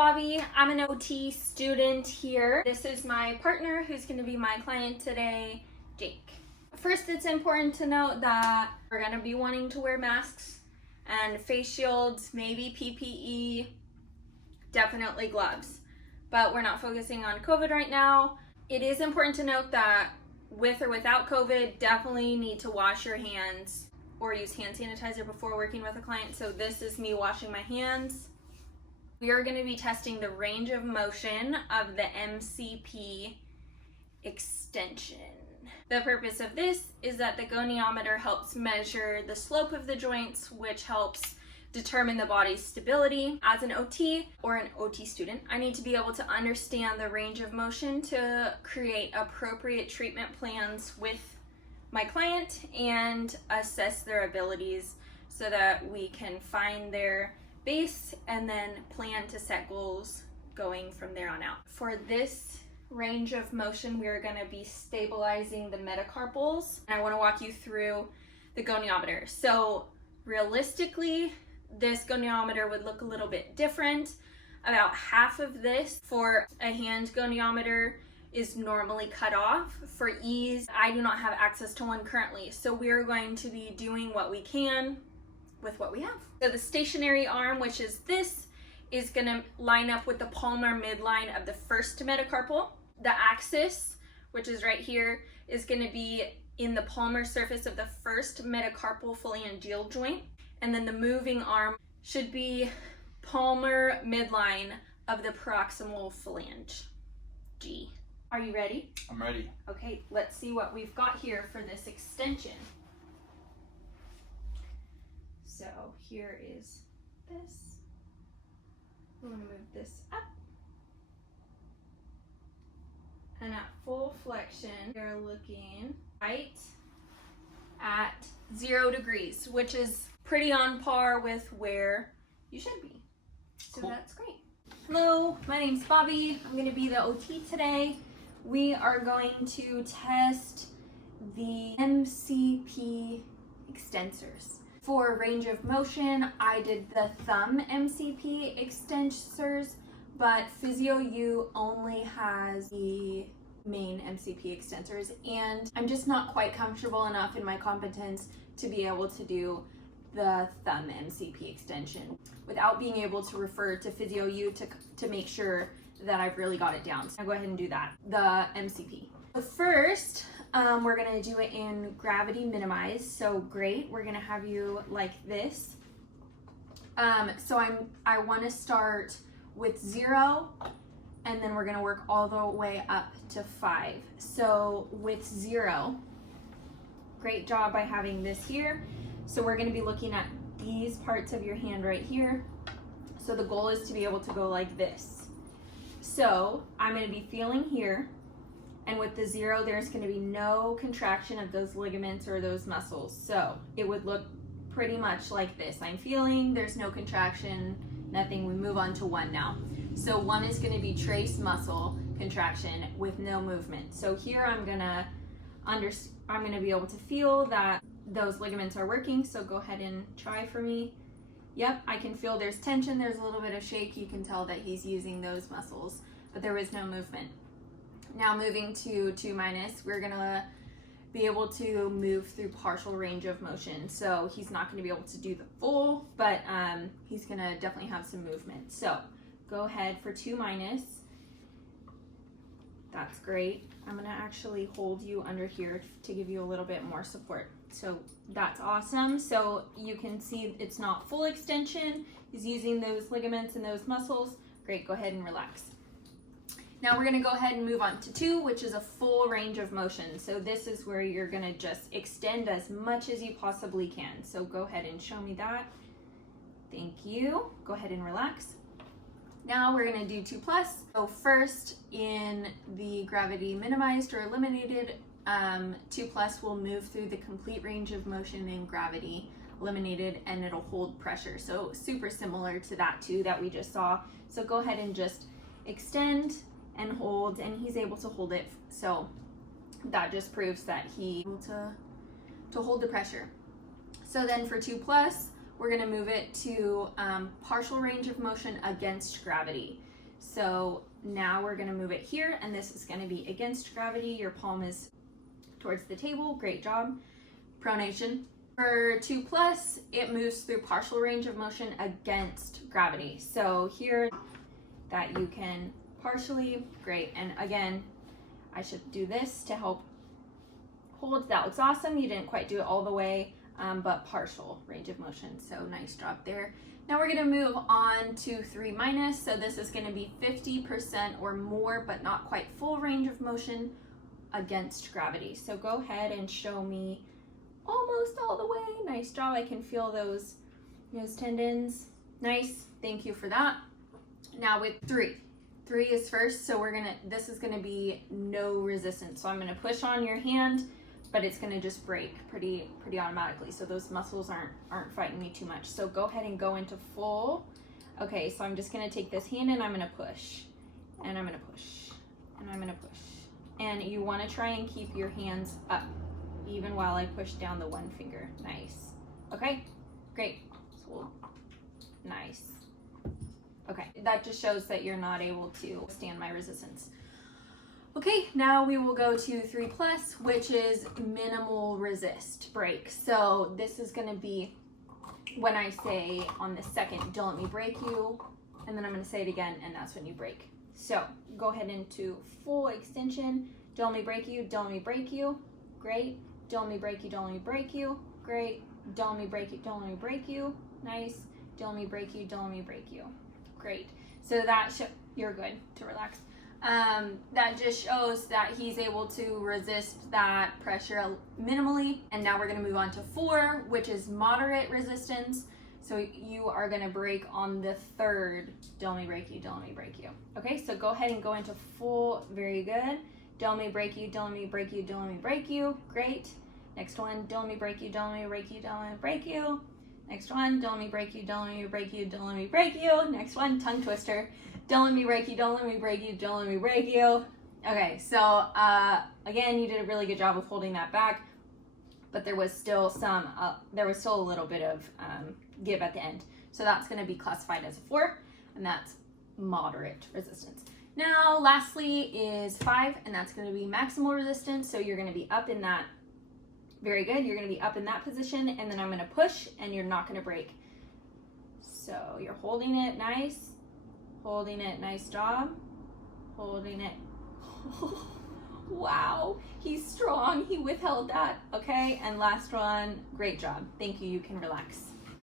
Bobby. I'm an OT student here. This is my partner who's going to be my client today, Jake. First, it's important to note that we're going to be wanting to wear masks and face shields, maybe PPE, definitely gloves. But we're not focusing on COVID right now. It is important to note that with or without COVID, definitely need to wash your hands or use hand sanitizer before working with a client. So this is me washing my hands. We are going to be testing the range of motion of the MCP extension. The purpose of this is that the goniometer helps measure the slope of the joints, which helps determine the body's stability. As an OT or an OT student, I need to be able to understand the range of motion to create appropriate treatment plans with my client and assess their abilities so that we can find their base and then plan to set goals going from there on out. For this range of motion, we are going to be stabilizing the metacarpals. And I want to walk you through the goniometer. So realistically, this goniometer would look a little bit different. About half of this for a hand goniometer is normally cut off. For ease, I do not have access to one currently, so we're going to be doing what we can with what we have. So the stationary arm, which is this, is gonna line up with the palmar midline of the first metacarpal. The axis, which is right here, is gonna be in the palmar surface of the first metacarpal phalangeal joint. And then the moving arm should be palmar midline of the proximal phalange. G. Are you ready? I'm ready. Okay, let's see what we've got here for this extension. So here is this. I'm going to move this up. And at full flexion, you're looking right at 0 degrees, which is pretty on par with where you should be. So cool. That's great. Hello, my name's Bobby. I'm going to be the OT today. We are going to test the MCP extensors. For range of motion, I did the thumb MCP extensors, but PhysioU only has the main MCP extensors, and I'm just not quite comfortable enough in my competence to be able to do the thumb MCP extension without being able to refer to PhysioU to make sure that I've really got it down. So I'll go ahead and do that, the MCP. So first, we're gonna do it in gravity minimized. So great, we're gonna have you like this. So I wanna start with 0, and then we're gonna work all the way up to 5. So with 0, great job by having this here. So we're gonna be looking at these parts of your hand right here. So the goal is to be able to go like this. So I'm going to be feeling here, and with the 0, there's going to be no contraction of those ligaments or those muscles. So it would look pretty much like this. I'm feeling, there's no contraction, nothing. We move on to 1 now. So 1 is going to be trace muscle contraction with no movement. So here I'm going to be able to feel that those ligaments are working. So go ahead and try for me. Yep, I can feel there's tension, there's a little bit of shake. You can tell that he's using those muscles, but there is no movement. Now moving to 2-, we're gonna be able to move through partial range of motion. So he's not gonna be able to do the full, but he's gonna definitely have some movement. So go ahead for 2-. That's great. I'm gonna actually hold you under here to give you a little bit more support. So that's awesome. So you can see it's not full extension. He's using those ligaments and those muscles. Great, go ahead and relax. Now we're gonna go ahead and move on to 2, which is a full range of motion. So this is where you're gonna just extend as much as you possibly can. So go ahead and show me that. Thank you. Go ahead and relax. Now we're gonna do 2+. So first, in the gravity minimized or eliminated, 2+ will move through the complete range of motion in gravity eliminated, and it'll hold pressure. So super similar to that 2 that we just saw. So go ahead and just extend and hold, and he's able to hold it. So that just proves that he's able to hold the pressure. So then for 2+, we're gonna move it to partial range of motion against gravity. So now we're gonna move it here, and this is gonna be against gravity. Your palm is towards the table. Great job. Pronation. For 2+, it moves through partial range of motion against gravity. So here that you can partially, great. And again, I should do this to help hold. That looks awesome. You didn't quite do it all the way, but partial range of motion. So nice job there. Now we're gonna move on to 3-. So this is gonna be 50% or more, but not quite full range of motion against gravity. So go ahead and show me almost all the way. Nice job. I can feel those tendons. Nice. Thank you for that. Now with 3. 3 is first, so this is gonna be no resistance. So I'm gonna push on your hand, but it's gonna just break pretty automatically. So those muscles aren't fighting me too much. So go ahead and go into full. Okay, so I'm just gonna take this hand and I'm gonna push, and I'm gonna push, and I'm gonna push. And you wanna try and keep your hands up even while I push down the one finger. Nice. Okay, great. So, nice. Okay, that just shows that you're not able to stand my resistance. Okay, now we will go to 3+, which is minimal resist break. So this is gonna be when I say on the second, don't let me break you, and then I'm gonna say it again, and that's when you break. So go ahead into full extension. Don't let me break you, don't let me break you. Great. Don't let me break you, don't let me break you. Great. Don't let me break you, don't let me break you. Nice. Don't let me break you, don't let me break you. Great. So that you're good to relax. That just shows that he's able to resist that pressure minimally. And now we're going to move on to 4, which is moderate resistance. So you are going to break on the third. Don't let me break you, don't let me break you. Okay, so go ahead and go into full. Very good. Don't let me break you, don't let me break you, don't let me break you. Great. Next one, don't let me break you, don't let me break you, don't let me break you. Next one, don't let me break you, don't let me break you, don't let me break you. Next one, tongue twister. Don't let me break you, don't let me break you, don't let me break you. Okay, so again, you did a really good job of holding that back, but there was still a little bit of give at the end. So that's gonna be classified as a 4, and that's moderate resistance. Now, lastly is 5, and that's gonna be maximal resistance. So you're gonna be up in that. Very good. You're going to be up in that position, and then I'm going to push, and you're not going to break. So you're holding it nice. Holding it. Nice job. Holding it. Wow. He's strong. He withheld that. Okay. And last one. Great job. Thank you. You can relax.